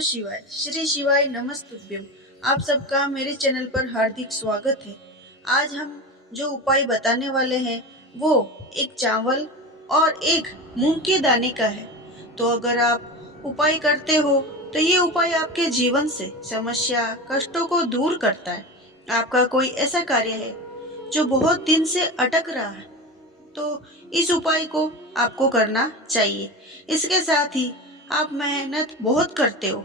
नमः शिवाय। श्री शिवाय नमस्तुभ्यम। आप सबका मेरे चैनल पर हार्दिक स्वागत है। आज हम जो उपाय बताने वाले हैं वो एक चावल और एक मूंग के दाने का है। तो अगर आप उपाय करते हो तो ये उपाय आपके जीवन से समस्या कष्टों को दूर करता है। आपका कोई ऐसा कार्य है जो बहुत दिन से अटक रहा है तो इस उपाय को आपको करना चाहिए। इसके साथ ही आप मेहनत बहुत करते हो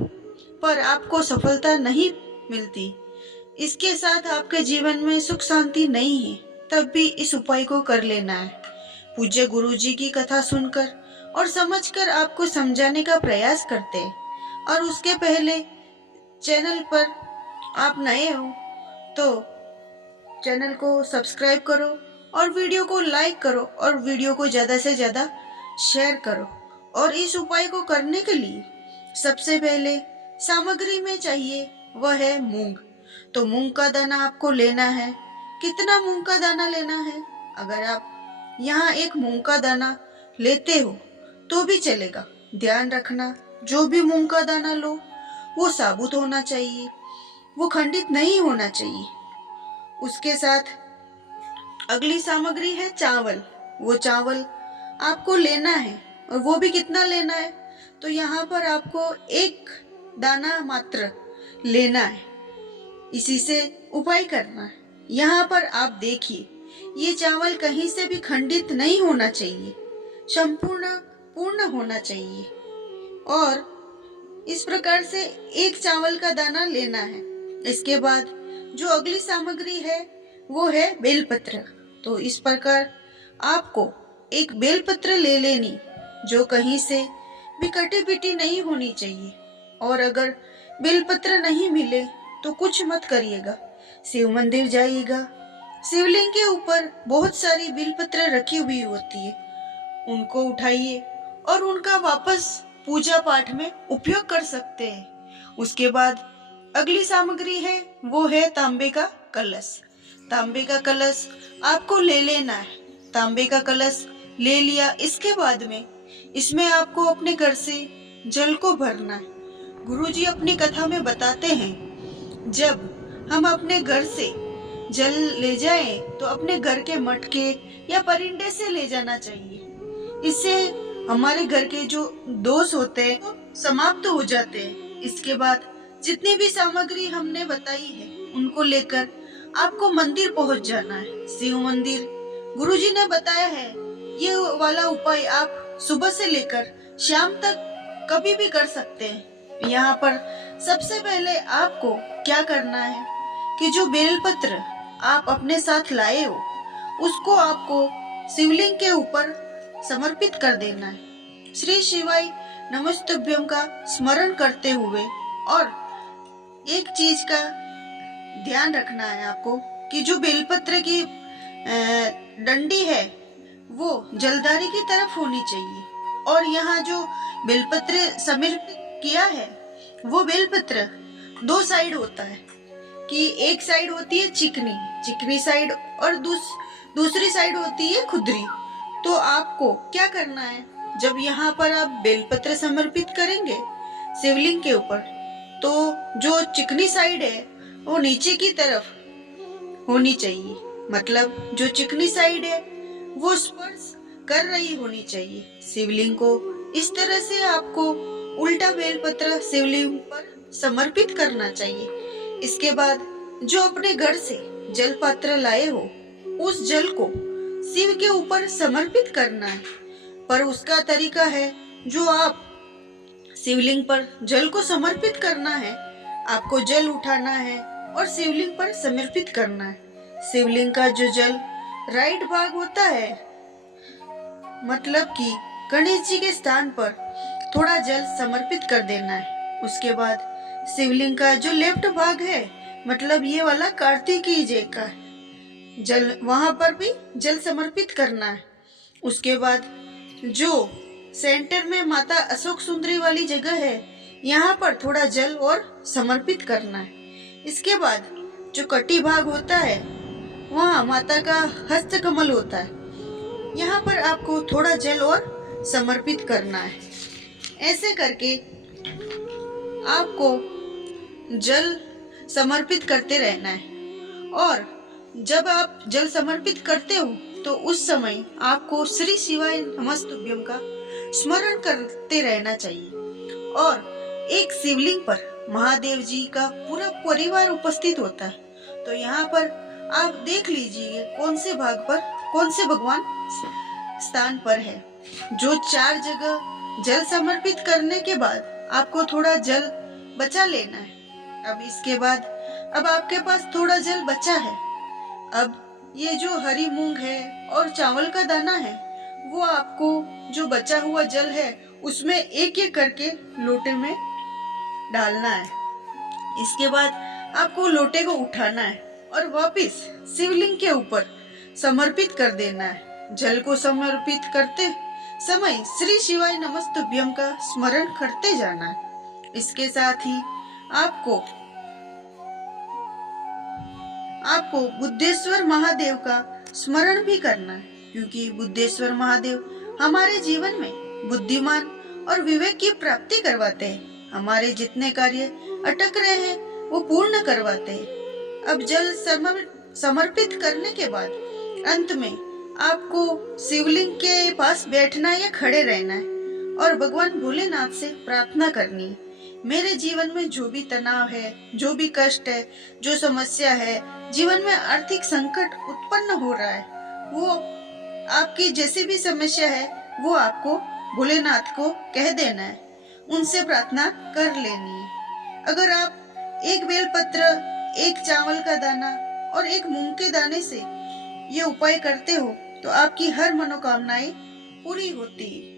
पर आपको सफलता नहीं मिलती, इसके साथ आपके जीवन में सुख शांति नहीं है, तब भी इस उपाय को कर लेना है। पूज्य गुरुजी की कथा सुनकर और समझकर आपको समझाने का प्रयास करते हैं। और उसके पहले चैनल पर आप नए हो तो चैनल को सब्सक्राइब करो और वीडियो को लाइक करो और वीडियो को ज्यादा से ज्यादा शेयर करो। और इस उपाय को करने के लिए सबसे पहले सामग्री में चाहिए वह है मूंग। तो मूंग का दाना आपको लेना है। कितना मूंग का दाना लेना है? अगर आप यहाँ एक मूंग का दाना लेते हो तो भी चलेगा। ध्यान रखना जो भी मूंग का दाना लो वो साबुत होना चाहिए, वो खंडित नहीं होना चाहिए। उसके साथ अगली सामग्री है चावल। वो चावल आपको लेना है और वो भी कितना लेना है? तो यहाँ पर आपको एक दाना मात्र लेना है। इसी से उपाय करना है। यहाँ पर आप देखिए ये चावल कहीं से भी खंडित नहीं होना चाहिए, संपूर्ण पूर्ण होना चाहिए। और इस प्रकार से एक चावल का दाना लेना है। इसके बाद जो अगली सामग्री है वो है बेलपत्र। तो इस प्रकार आपको एक बेलपत्र ले लेनी जो कहीं से भी कटी पिटी नहीं होनी चाहिए। और अगर बेलपत्र नहीं मिले तो कुछ मत करिएगा, शिव मंदिर जाइएगा। शिवलिंग के ऊपर बहुत सारी बेलपत्र रखी हुई होती है, उनको उठाइए और उनका वापस पूजा पाठ में उपयोग कर सकते हैं। उसके बाद अगली सामग्री है वो है तांबे का कलश। तांबे का कलश आपको ले लेना है। तांबे का कलश ले लिया, इसके बाद में इसमें आपको अपने घर से जल को भरना है। गुरुजी अपनी कथा में बताते हैं जब हम अपने घर से जल ले जाएं तो अपने घर के मटके या परिंदे से ले जाना चाहिए। इससे हमारे घर के जो दोष होते हैं वो समाप्त हो जाते हैं। इसके बाद जितनी भी सामग्री हमने बताई है उनको लेकर आपको मंदिर पहुंच जाना है, शिव मंदिर। गुरुजी ने बताया है ये वाला उपाय आप सुबह से लेकर शाम तक कभी भी कर सकते हैं। यहाँ पर सबसे पहले आपको क्या करना है कि जो बेलपत्र आप अपने साथ लाए हो उसको आपको शिवलिंग के ऊपर समर्पित कर देना है। श्री शिवाय नमस्तुभ्यम का स्मरण करते हुए। और एक चीज का ध्यान रखना है आपको कि जो बेलपत्र की डंडी है वो जलधारी की तरफ होनी चाहिए। और यहाँ जो बेलपत्र समर्पित किया है वो बेलपत्र दो साइड होता है कि एक साइड होती है चिकनी साइड और दूसरी साइड होती है खुदरी। तो आपको क्या करना है, जब यहाँ पर आप बेलपत्र समर्पित करेंगे शिवलिंग के ऊपर तो जो चिकनी साइड है वो नीचे की तरफ होनी चाहिए। मतलब जो चिकनी साइड है वो स्पर्श कर रही होनी चाहिए शिवलिंग को। इस तरह से आपको उल्टा बेलपत्र शिवलिंग पर समर्पित करना चाहिए। इसके बाद जो अपने घर से जल पात्र लाए हो उस जल को शिव के ऊपर समर्पित करना है। पर उसका तरीका है जो आप शिवलिंग पर जल को समर्पित करना है, आपको जल उठाना है और शिवलिंग पर समर्पित करना है। शिवलिंग का जो जल राइट भाग होता है, मतलब कि गणेश जी के स्थान पर थोड़ा जल समर्पित कर देना है। उसके बाद शिवलिंग का जो लेफ्ट भाग है, मतलब ये वाला कार्तिकेय जी का जल, वहां पर भी जल समर्पित करना है। उसके बाद जो सेंटर में माता अशोक सुंदरी वाली जगह है यहाँ पर थोड़ा जल और समर्पित करना है। इसके बाद जो कटी भाग होता है वहाँ माता का हस्त कमल होता है, यहाँ पर आपको थोड़ा जल और समर्पित करना है। ऐसे करके आपको जल समर्पित करते रहना है। और जब आप जल समर्पित करते हो तो उस समय आपको श्री शिवाय नमस्तुभ्यम का स्मरण करते रहना चाहिए। और एक शिवलिंग पर महादेव जी का पूरा परिवार उपस्थित होता है। तो यहाँ पर आप देख लीजिए कौन से भाग पर कौन से भगवान स्थान पर है। जो 4 जगह जल समर्पित करने के बाद आपको थोड़ा जल बचा लेना है। अब इसके बाद अब आपके पास थोड़ा जल बचा है। अब ये जो हरी मूंग है और चावल का दाना है वो आपको जो बचा हुआ जल है उसमें एक एक करके लोटे में डालना है। इसके बाद आपको लोटे को उठाना है और वापस शिवलिंग के ऊपर समर्पित कर देना है। जल को समर्पित करते समय श्री शिवाय नमस्तुभ्यम का स्मरण करते जाना है। इसके साथ ही आपको बुद्धेश्वर महादेव का स्मरण भी करना है, क्योंकि बुद्धेश्वर महादेव हमारे जीवन में बुद्धिमान और विवेक की प्राप्ति करवाते हैं। हमारे जितने कार्य अटक रहे हैं वो पूर्ण करवाते हैं। अब जल समर्पित करने के बाद अंत में आपको शिवलिंग के पास बैठना या खड़े रहना है और भगवान भोलेनाथ से प्रार्थना करनी है। मेरे जीवन में जो भी तनाव है, जो भी कष्ट है, जो समस्या है, जीवन में आर्थिक संकट उत्पन्न हो रहा है, वो आपकी जैसी भी समस्या है वो आपको भोलेनाथ को कह देना है, उनसे प्रार्थना कर लेनी है। अगर आप एक बेलपत्र, एक चावल का दाना और एक मूंग के दाने से ये उपाय करते हो तो आपकी हर मनोकामनाएं पूरी होती है।